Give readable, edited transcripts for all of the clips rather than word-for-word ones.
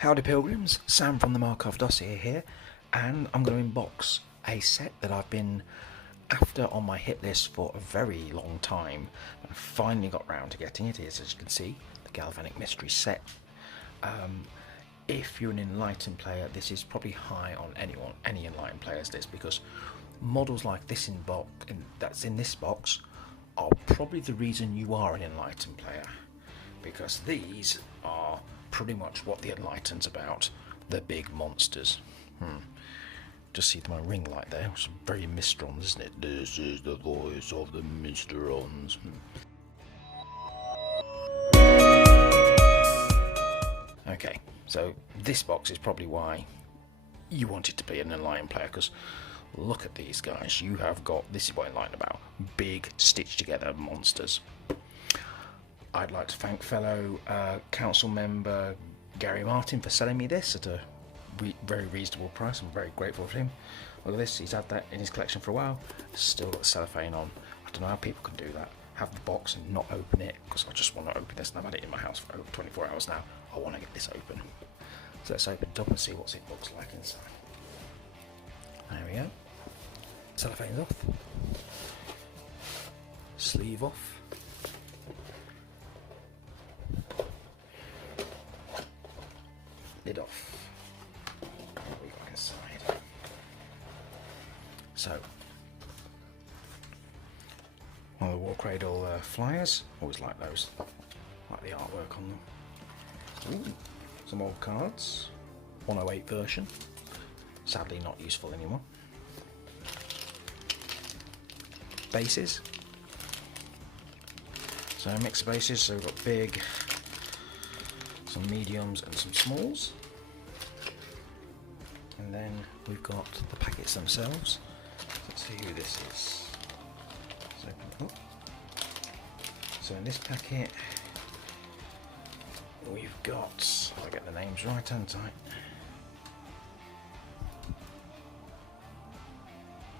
Howdy Pilgrims, Sam from the Markov Dossier here, and I'm going to unbox a set that I've been after on my hit list for a very long time. I finally got round to getting it. As you can see, the Galvanic Mysteries set. If you're an Enlightened player, this is probably high on any Enlightened player's list, because models like this that's in this box are probably the reason you are an Enlightened player, because these are pretty much what the Enlightened's about. The big monsters. Just see my ring light there. It's very Mysterons, isn't it? This is the voice of the Mysterons. Okay, so this box is probably why you wanted to be an Enlightened player, because look at these guys. You have got, this is what Enlightened about, big stitched together monsters. I'd like to thank fellow council member Gary Martin for selling me this at a very reasonable price. I'm very grateful for him. Look at this, he's had that in his collection for a while, still got the cellophane on. I don't know how people can do that, have the box and not open it, because I just want to open this, and I've had it in my house for over 24 hours now. I want to get this open. So let's open it up and see what it looks like inside. There we go. Cellophane's off. Sleeve off. Lid off. What we got inside? So, one of the War Cradle flyers. Always like those. Like the artwork on them. Ooh, some old cards. 108 version. Sadly not useful anymore. Bases. So a mix of bases. So we've got big, some mediums and some smalls, and then we've got the packets themselves. Let's see who this is. Let's open it up. So in this packet we've got, I'll get the names right, haven't I?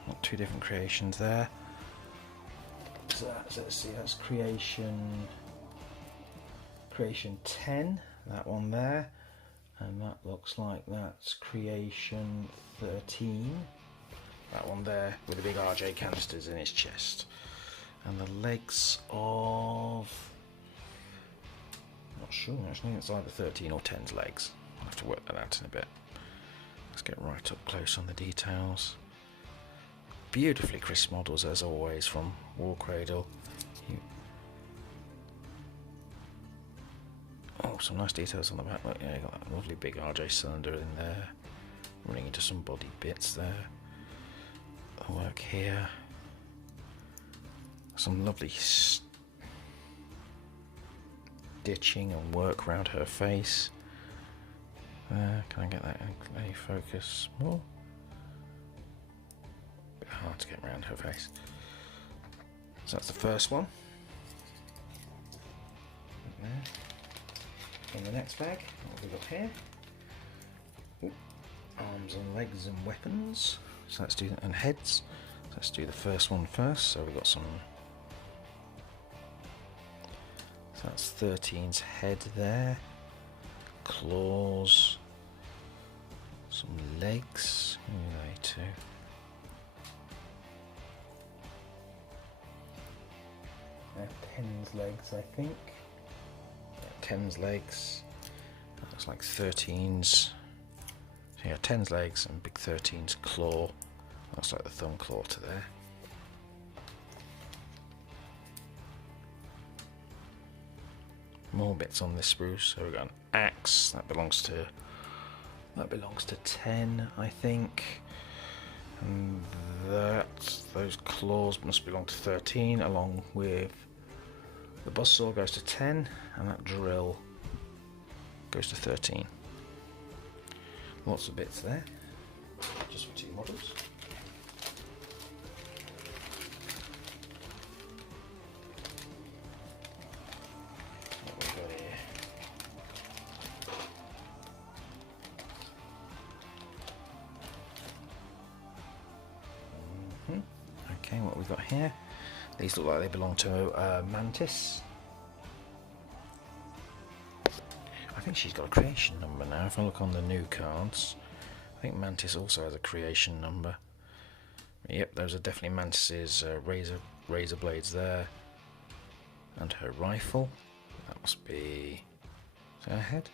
Got two different creations there. So let's see, that's creation 10, that one there, and that looks like that's creation 13, that one there with the big RJ canisters in its chest, and the legs of, not sure actually, it's either 13 or 10's legs. I'll have to work that out in a bit. Let's get right up close on the details. Beautifully crisp models as always from War Cradle. Oh, some nice details on the back. Look, yeah, you got that lovely big RJ cylinder in there, running into some body bits there. The work here. Some lovely stitching and work around her face. Can I get that in a focus more? Bit hard to get around her face. So that's the first one. There. In the next bag, what have we got here? Ooh, arms and legs and weapons. So let's do, and heads. So let's do the first one first. So we've got some. So that's 13's head there. Claws. Some legs. Who are they two? They're 10's legs, I think. 10's legs, that looks like 13's, so yeah, 10's legs and big 13's claw, looks like the thumb claw to there. More bits on this spruce, so we've got an axe, that belongs to 10, I think, and those claws must belong to 13, along with the buzzsaw goes to 10, and that drill goes to 13. Lots of bits there, just for two models. What we've got here. Okay, what we've got here. These look like they belong to Mantis. I think she's got a creation number now. If I look on the new cards, I think Mantis also has a creation number. Yep, those are definitely Mantis's razor blades there. And her rifle. That must be... Is that her head?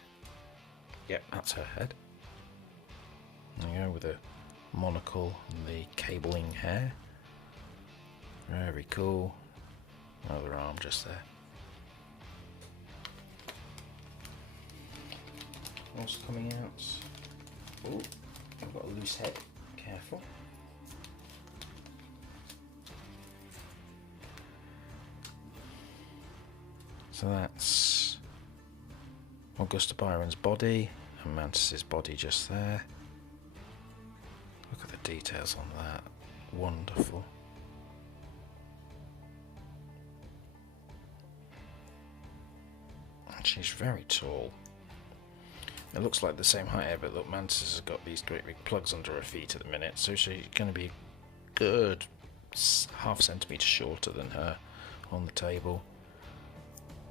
Yep, that's her head. There you go, with a monocle and the cabling hair. Very cool. Another arm just there. Also coming out. Oh, I've got a loose head. Careful. So that's Augusta Byron's body and Mantis's body just there. Look at the details on that. Wonderful. And she's very tall. It looks like the same height here, but look, Mantis has got these great big plugs under her feet at the minute, so she's going to be a good half centimetre shorter than her on the table.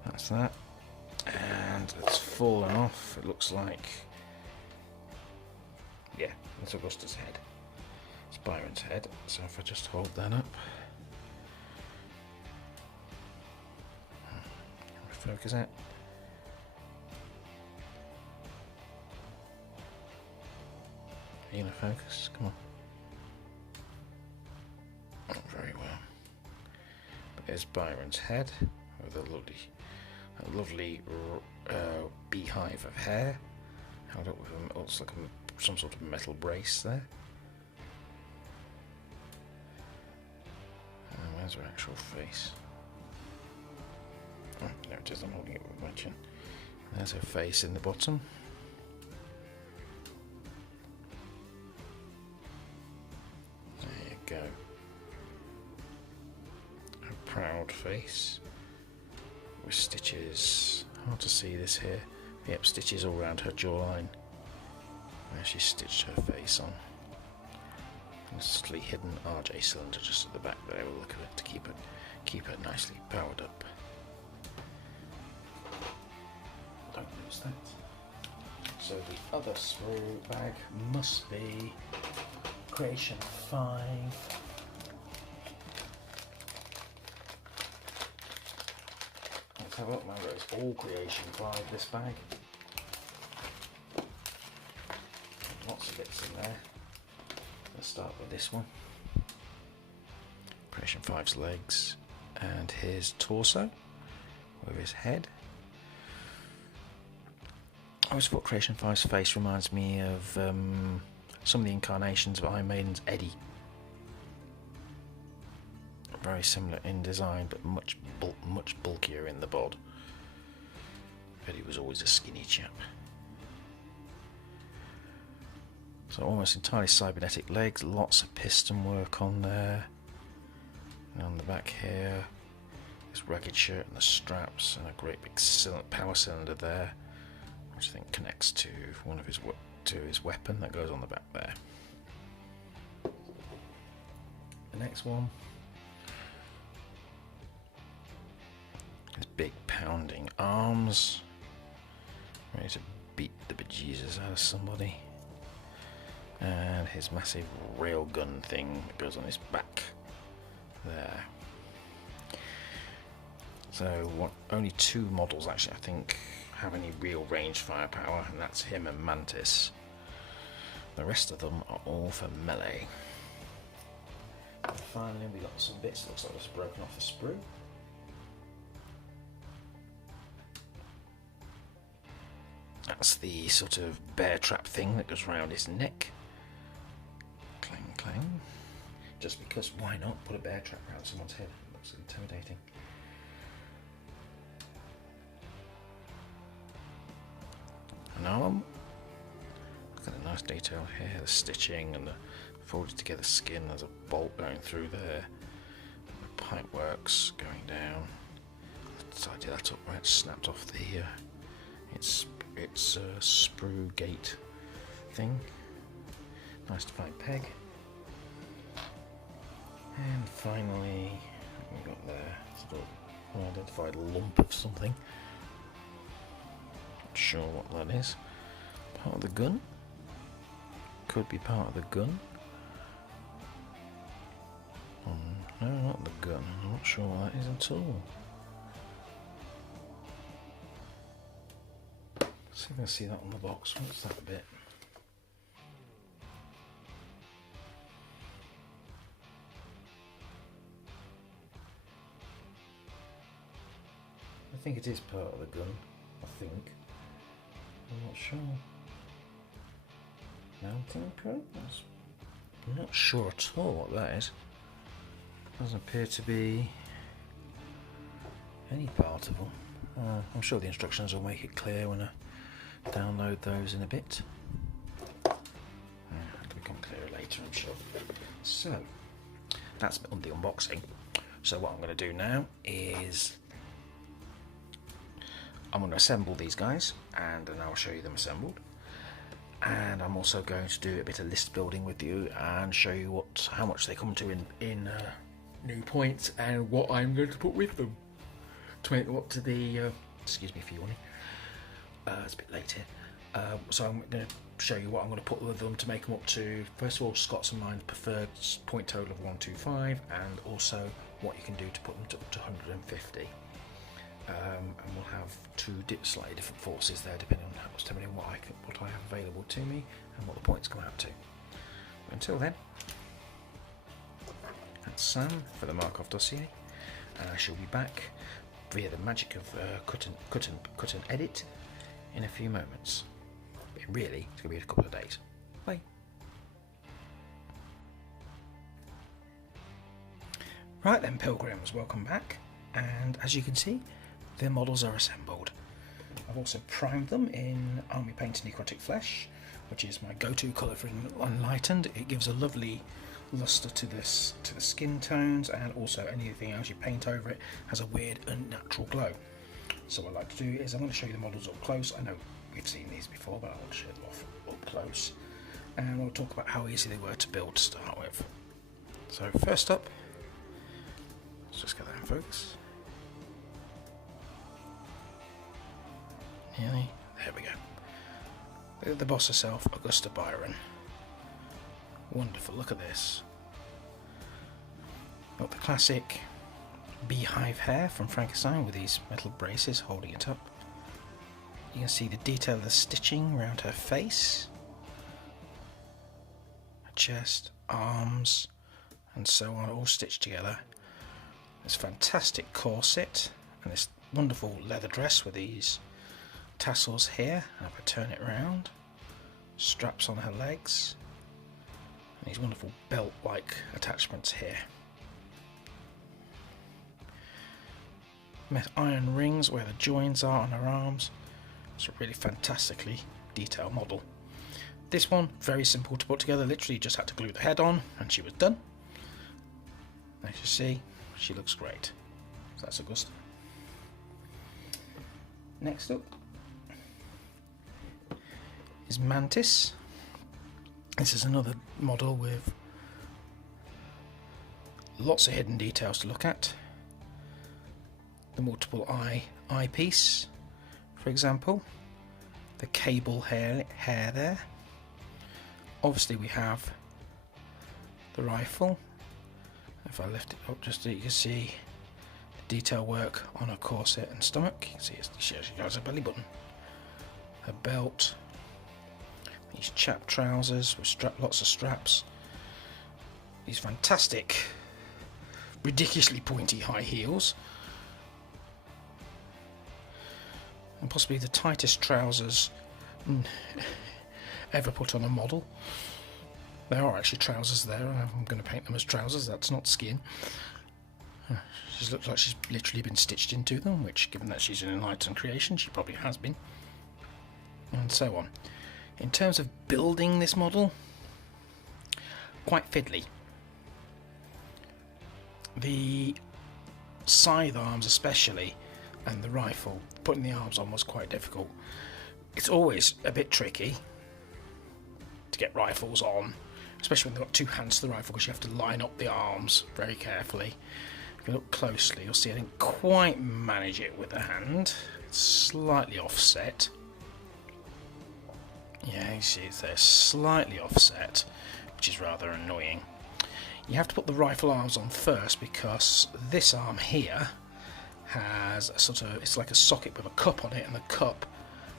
That's that. And it's fallen off, it looks like. Yeah, that's Augusta's head. It's Byron's head, so if I just hold that up. Focus it. Are you going to focus? Come on. Not very well. But there's Byron's head with a lovely beehive of hair held up with a, looks like some sort of metal brace there. And where's her actual face? Oh, there it is, I'm holding it with my chin. There's her face in the bottom. There you go. Her proud face. With stitches, hard to see this here. Yep, stitches all around her jawline. Where she stitched her face on. And a slightly hidden RJ cylinder just at the back there. We'll look at it to keep it nicely powered up. Don't lose that. So the other sprue bag must be Creation 5. Let's have a look. Remember, it's all Creation 5, this bag. Lots of bits in there. Let's start with this one. Creation 5's legs and his torso with his head. I always thought Creation 5's face reminds me of some of the incarnations of Iron Maiden's Eddie. Very similar in design, but much bulkier in the bod. Eddie was always a skinny chap. So almost entirely cybernetic legs, lots of piston work on there. And on the back here, this ragged shirt and the straps, and a great big power cylinder there, which I think connects to one of his weapon that goes on the back there. The next one is big pounding arms, ready to beat the bejesus out of somebody, and his massive railgun thing that goes on his back there. So only 2 models actually, I think, have any real range firepower, and that's him and Mantis. The rest of them are all for melee. And finally we got some bits, looks like it's broken off the sprue. That's the sort of bear trap thing that goes around his neck. Clang clang. Just because, why not put a bear trap around someone's head? It looks intimidating. An arm. Look at the nice detail here, the stitching and the folded together skin. There's a bolt going through there. The pipe works going down. Tidy that up where it's snapped off the it's a sprue gate thing. Nice defined peg. And finally, we got there, sort of unidentified lump of something. Not sure what that is. Part of the gun? Could be part of the gun. No, not the gun. I'm not sure what that is at all. See if I can see that on the box. What's that bit? I think it is part of the gun. I think. I'm not sure. Mounting probes? I'm not sure at all what that is. Doesn't appear to be any part of them. I'm sure the instructions will make it clear when I download those in a bit. It'll become clearer later, I'm sure. So, that's on the unboxing. So what I'm going to do now is I'm going to assemble these guys, and then I'll show you them assembled. And I'm also going to do a bit of list building with you and show you how much they come to in new points and what I'm going to put with them to make them up to the excuse me for yawning, it's a bit late here, so I'm going to show you what I'm going to put with them to make them up to, first of all, Scott's and mine's preferred point total of 125, and also what you can do to put them up to 150. And we'll have two slightly different forces there depending on what I have available to me and what the points come out to. But until then, that's Sam for the Markov dossier, and I shall be back via the magic of cut and edit in a few moments. But really, it's going to be a couple of days. Bye. Right then, pilgrims, welcome back, and as you can see, the models are assembled. I've also primed them in Army Paint Necrotic Flesh, which is my go-to colour for Enlightened. It gives a lovely lustre to the skin tones, and also anything else you paint over it has a weird unnatural glow. So what I like to do is I'm going to show you the models up close. I know we've seen these before, but I want to show them off up close, and we'll talk about how easy they were to build to start with. So first up, let's just get that in focus. Nearly. There we go. Look at the boss herself, Augusta Byron. Wonderful, look at this. Got the classic beehive hair from Frankenstein with these metal braces holding it up. You can see the detail of the stitching around her face, her chest, arms, and so on, all stitched together. This fantastic corset and this wonderful leather dress with these tassels here, and if I turn it round, straps on her legs, and these wonderful belt-like attachments here. Iron rings where the joins are on her arms. It's a really fantastically detailed model. This one, very simple to put together, literally just had to glue the head on and she was done. As you see, she looks great. So that's Augusta. Next up is Mantis. This is another model with lots of hidden details to look at. The multiple eyepiece, for example, the cable hair there. Obviously we have the rifle. If I lift it up just so you can see the detail work on her corset and stomach. You can see she has a belly button. Her belt. These chap trousers with lots of straps. These fantastic, ridiculously pointy high heels. And possibly the tightest trousers ever put on a model. There are actually trousers there, and I'm going to paint them as trousers, that's not skin. She looks like she's literally been stitched into them, which, given that she's an Enlightened creation, she probably has been. And so on. In terms of building this model, quite fiddly. The scythe arms especially, and the rifle, putting the arms on was quite difficult. It's always a bit tricky to get rifles on, especially when they've got two hands to the rifle, because you have to line up the arms very carefully. If you look closely, you'll see I didn't quite manage it with the hand. It's slightly offset. Yeah, you see they're slightly offset, which is rather annoying. You have to put the rifle arms on first because this arm here has a sort of, it's like a socket with a cup on it, and the cup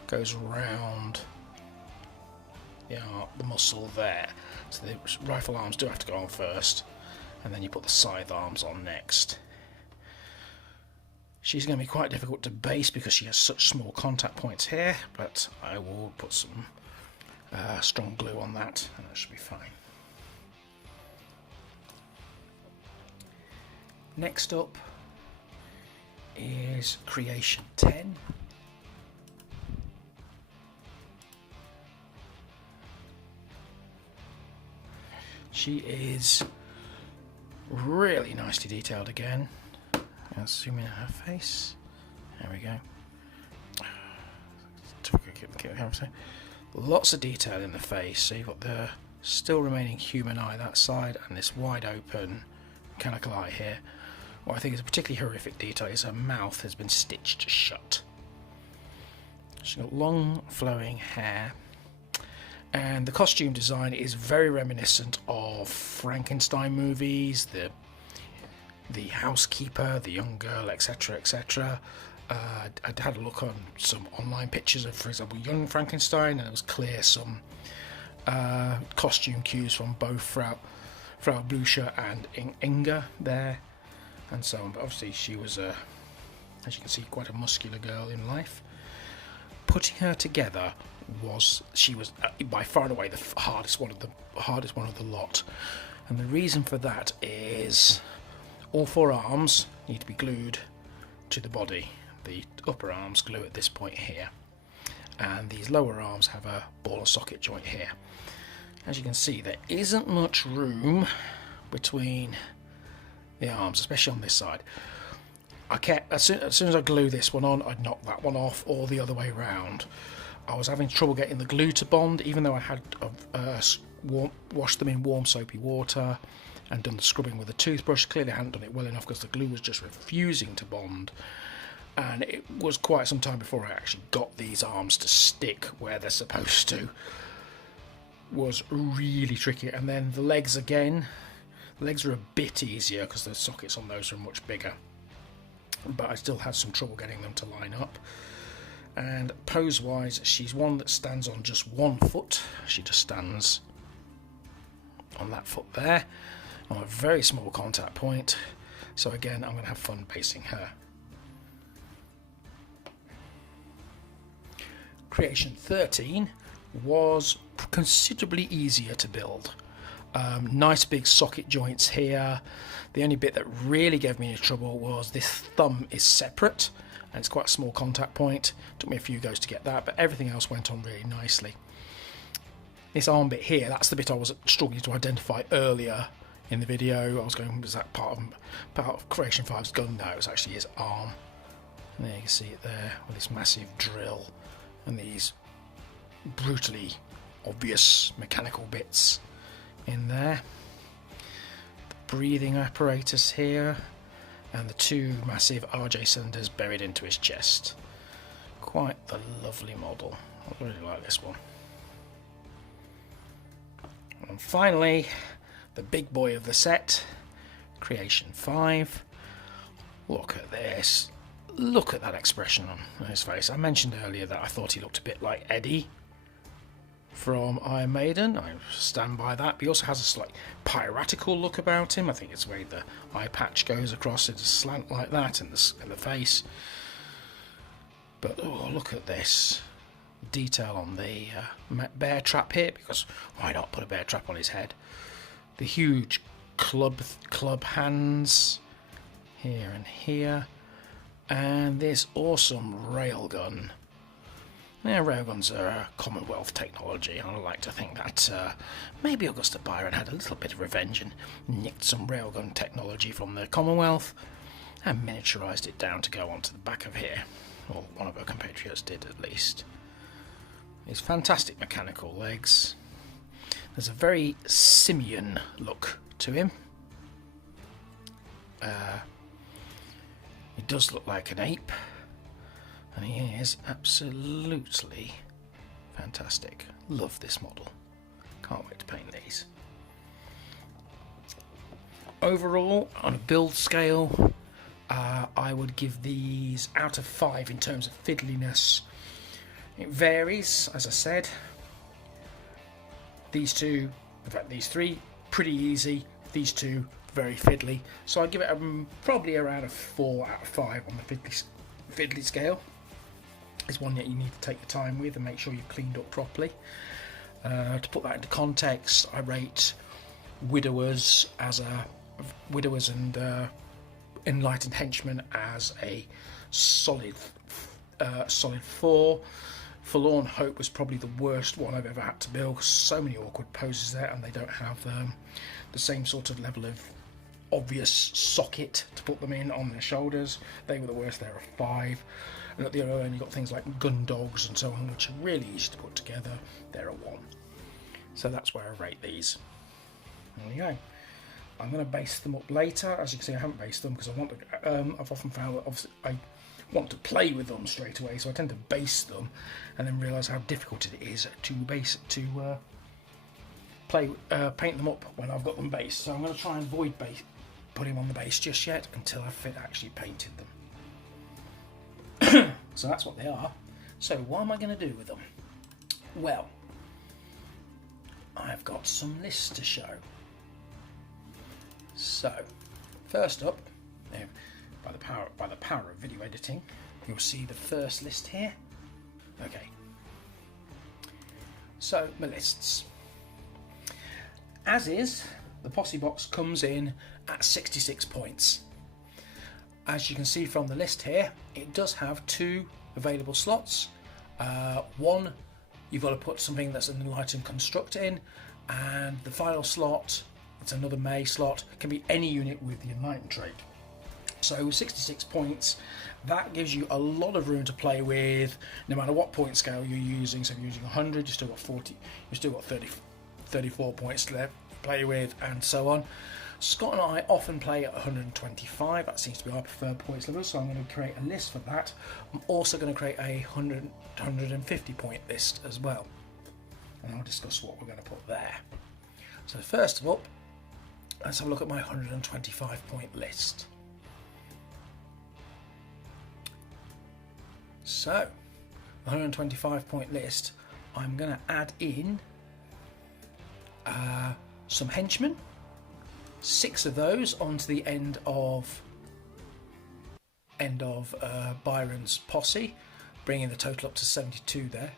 goes round the muscle there. So the rifle arms do have to go on first, and then you put the scythe arms on next. She's going to be quite difficult to base because she has such small contact points here, but I will put some strong glue on that and that should be fine. Next up is Creation 10. She is really nicely detailed again. I'll zoom in at her face. There we go. Lots of detail in the face. So you've got the still remaining human eye that side and this wide open mechanical eye here. What I think is a particularly horrific detail is her mouth has been stitched shut. She's got long flowing hair, and the costume design is very reminiscent of Frankenstein movies, the housekeeper, the young girl, etc., etc. I'd had a look on some online pictures of, for example, young Frankenstein, and it was clear some costume cues from both Frau Blucher and Inga there, and so on. But obviously she was, as you can see, quite a muscular girl in life. Putting her together she was by far and away the hardest one of the lot, and the reason for that is all four arms need to be glued to the body. The upper arms glue at this point here, and these lower arms have a ball and socket joint here. As you can see, there isn't much room between the arms, especially on this side. As soon as I glue this one on, I'd knock that one off, or the other way round. I was having trouble getting the glue to bond, even though I had washed them in warm soapy water and done the scrubbing with a toothbrush. Clearly I hadn't done it well enough because the glue was just refusing to bond, and it was quite some time before I actually got these arms to stick where they're supposed to. Was really tricky. And then the legs again, the legs are a bit easier because the sockets on those are much bigger, but I still had some trouble getting them to line up. And pose wise, she's one that stands on just one foot. She just stands on that foot there on a very small contact point, so again I'm going to have fun basing her. Creation 13 was considerably easier to build. Nice big socket joints here. The only bit that really gave me any trouble was this thumb is separate and it's quite a small contact point. Took me a few goes to get that, but everything else went on really nicely. This arm bit here, that's the bit I was struggling to identify earlier in the video. I was going, was that part of Creation 5's gun? No, it was actually his arm. And there you can see it there with this massive drill and these brutally obvious mechanical bits in there. The breathing apparatus here, and the two massive RJ cylinders buried into his chest. Quite the lovely model. I really like this one. And finally, the big boy of the set, Creation 5. Look at this. Look at that expression on his face. I mentioned earlier that I thought he looked a bit like Eddie from Iron Maiden. I stand by that. But he also has a slight piratical look about him. I think it's the way the eye patch goes across it, a slant like that in the face. But oh, look at this detail on the bear trap here, because why not put a bear trap on his head? The huge club hands here and here, and this awesome railgun. Now, railguns are a Commonwealth technology, and I like to think that maybe Augusta Byron had a little bit of revenge and nicked some railgun technology from the Commonwealth and miniaturised it down to go onto the back of here. Or one of her compatriots did, at least. These fantastic mechanical legs. There's a very simian look to him. He does look like an ape. And he is absolutely Fantastic. Love this model. Can't wait to paint these. Overall, on a build scale, I would give these out of 5 in terms of fiddliness. It varies, as I said. These two, in fact these three, pretty easy. These two, very fiddly. So I'd give it probably around a 4 out of 5 on the fiddly scale. It's one that you need to take your time with and make sure you've cleaned up properly. To put that into context, I rate Widowers and Enlightened Henchmen as a solid 4. Forlorn Hope was probably the worst one I've ever had to build. So many awkward poses there, and they don't have the same sort of level of obvious socket to put them in on their shoulders. They were the worst. They're a 5. And at the other end, you've got things like gun dogs and so on, which are really easy to put together. They're a 1. So that's where I rate these. There we go. I'm going to base them up later. As you can see, I haven't based them because I want to. I've often found that obviously I want to play with them straight away, so I tend to base them, and then realise how difficult it is to paint them up when I've got them based. So I'm going to try and avoid putting them on the base just yet until I've actually painted them. So that's what they are. So what am I going to do with them? Well, I've got some lists to show. So, first up, by the power of video editing, you'll see the first list here. Okay. So, my lists. As is, the posse box comes in at 66 points. As you can see from the list here, it does have 2 available slots. One, you've got to put something that's an enlightened construct in, and the final slot, it's another May slot, can be any unit with the enlightened trait. So 66 points, that gives you a lot of room to play with, no matter what point scale you're using. So if you're using 100, you've still got 40, you've still got 34 points left to play with, and so on. Scott and I often play at 125. That seems to be our preferred points level, so I'm going to create a list for that. I'm also going to create a 150 point list as well, and I'll discuss what we're going to put there. So first of all, let's have a look at my 125 point list. So, the 125 point list, I'm going to add in some henchmen, 6 of those onto the end of Byron's posse, bringing the total up to 72 there.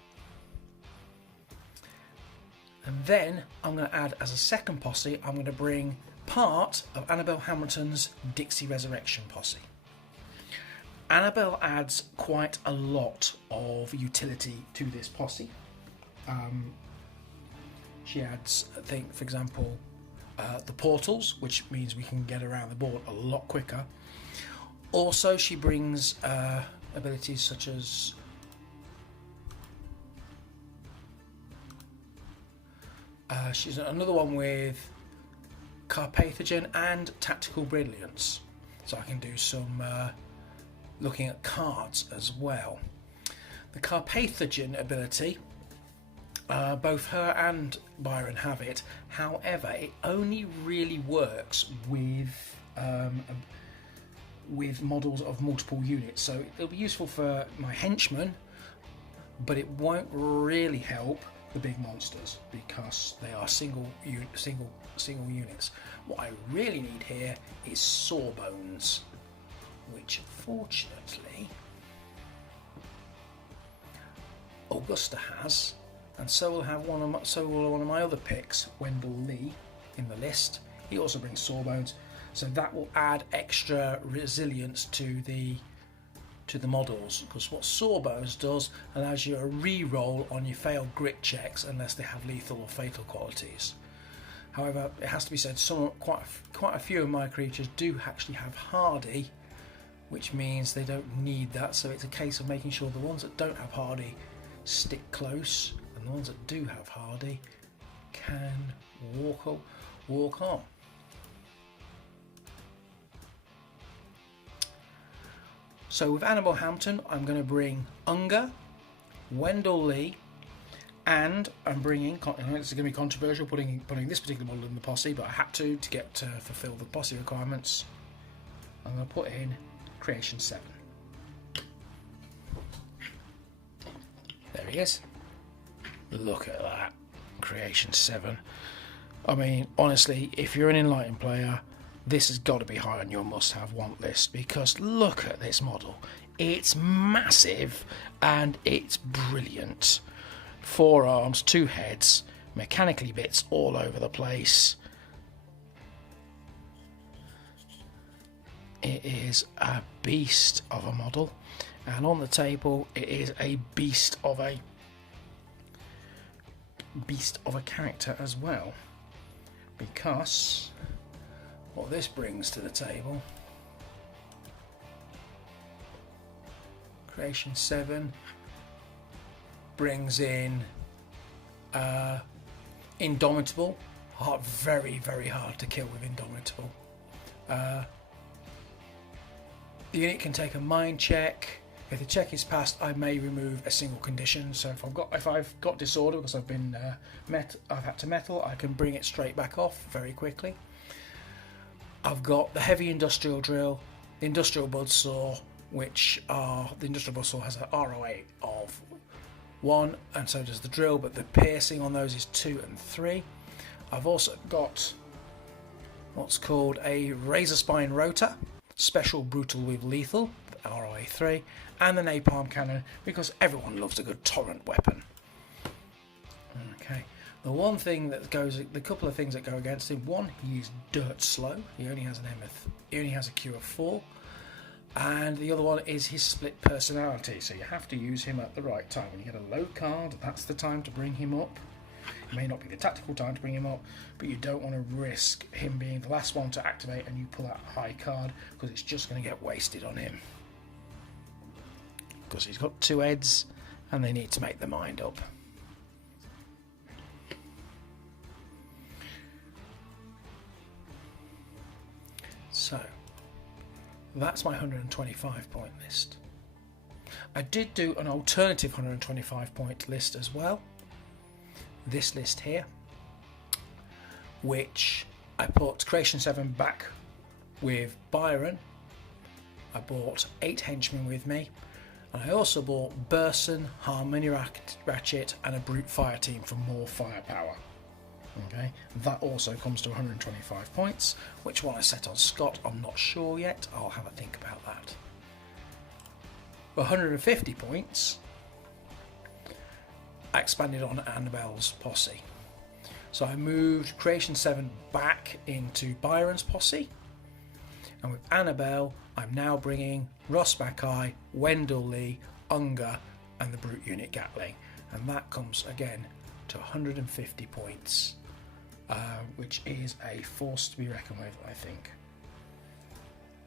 And then I'm going to add, as a second posse, I'm going to bring part of Annabelle Hamilton's Dixie Resurrection posse. Annabelle adds quite a lot of utility to this posse. She adds, I think, for example, the portals, which means we can get around the board a lot quicker. Also, she brings abilities such as she's another one with Carpathogen and Tactical Brilliance, so I can do some looking at cards as well. The Carpathogen ability, both her and Byron have it. However, it only really works with models of multiple units, so it'll be useful for my henchmen, but it won't really help the big monsters because they are single units. What I really need here is Sawbones, which fortunately Augusta has, and so will one of my other picks, Wendell Lee, in the list. He also brings Sawbones, so that will add extra resilience to the models, because what Sawbones does allows you a re-roll on your failed grit checks unless they have lethal or fatal qualities. However, it has to be said, quite a few of my creatures do actually have hardy, which means they don't need that, so it's a case of making sure the ones that don't have hardy stick close, and the ones that do have hardy can walk on. So with Annabelle Hampton, I'm going to bring Unger, Wendell Lee, And I'm bringing, I know this is going to be controversial, putting this particular model in the posse, but I had to get to fulfill the posse requirements. I'm going to put in Creation 7. There he is. Look at that. Creation 7. I mean, honestly, if you're an Enlightened player, this has got to be high on your must-have want list, because look at this model. It's massive and it's brilliant. 4 arms, 2 heads, mechanically bits all over the place. It is a beast of a model, and on the table it is a beast of a character as well, because what this brings to the table, Creation 7 brings in Indomitable. Very, very hard to kill with Indomitable. The unit can take a mind check. If the check is passed, I may remove a single condition. So if I've got disorder because I've been I've had to metal, I can bring it straight back off very quickly. I've got the heavy industrial drill, the industrial buzzsaw, which are the industrial buzzsaw has an ROA of 1, and so does the drill, but the piercing on those is 2 and 3. I've also got what's called a razor spine rotor, special brutal with lethal, ROA 3, and the napalm cannon, because everyone loves a good torrent weapon. Okay, the couple of things that go against him: one, he's dirt slow. He only has a Q of 4. And the other one is his split personality, so you have to use him at the right time. When you get a low card, that's the time to bring him up. It may not be the tactical time to bring him up, but you don't want to risk him being the last one to activate and you pull out a high card, because it's just going to get wasted on him. Because he's got 2 heads and they need to make their mind up. So that's my 125 point list. I did do an alternative 125 point list as well. This list here, which I put Creation 7 back with Byron. I bought 8 henchmen with me, and I also bought Burson, Harmony Ratchet, and a Brute Fire team for more firepower. Okay, that also comes to 125 points. Which one I set on Scott, I'm not sure yet. I'll have a think about that. For 150 points, I expanded on Annabelle's posse. So I moved Creation 7 back into Byron's posse. And with Annabelle, I'm now bringing Ross Mackay, Wendell Lee, Unger, and the Brute Unit Gatling. And that comes again to 150 points. Which is a force to be reckoned with, I think.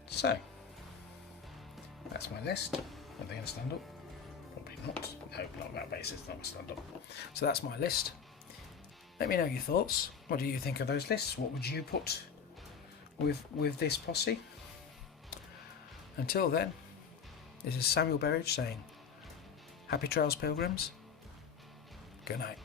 So, that's my list. Are they going to stand up? Probably not. No, not on that basis, not going to stand up. So that's my list. Let me know your thoughts. What do you think of those lists? What would you put with this posse? Until then, this is Samuel Berridge saying, happy trails, pilgrims. Good night.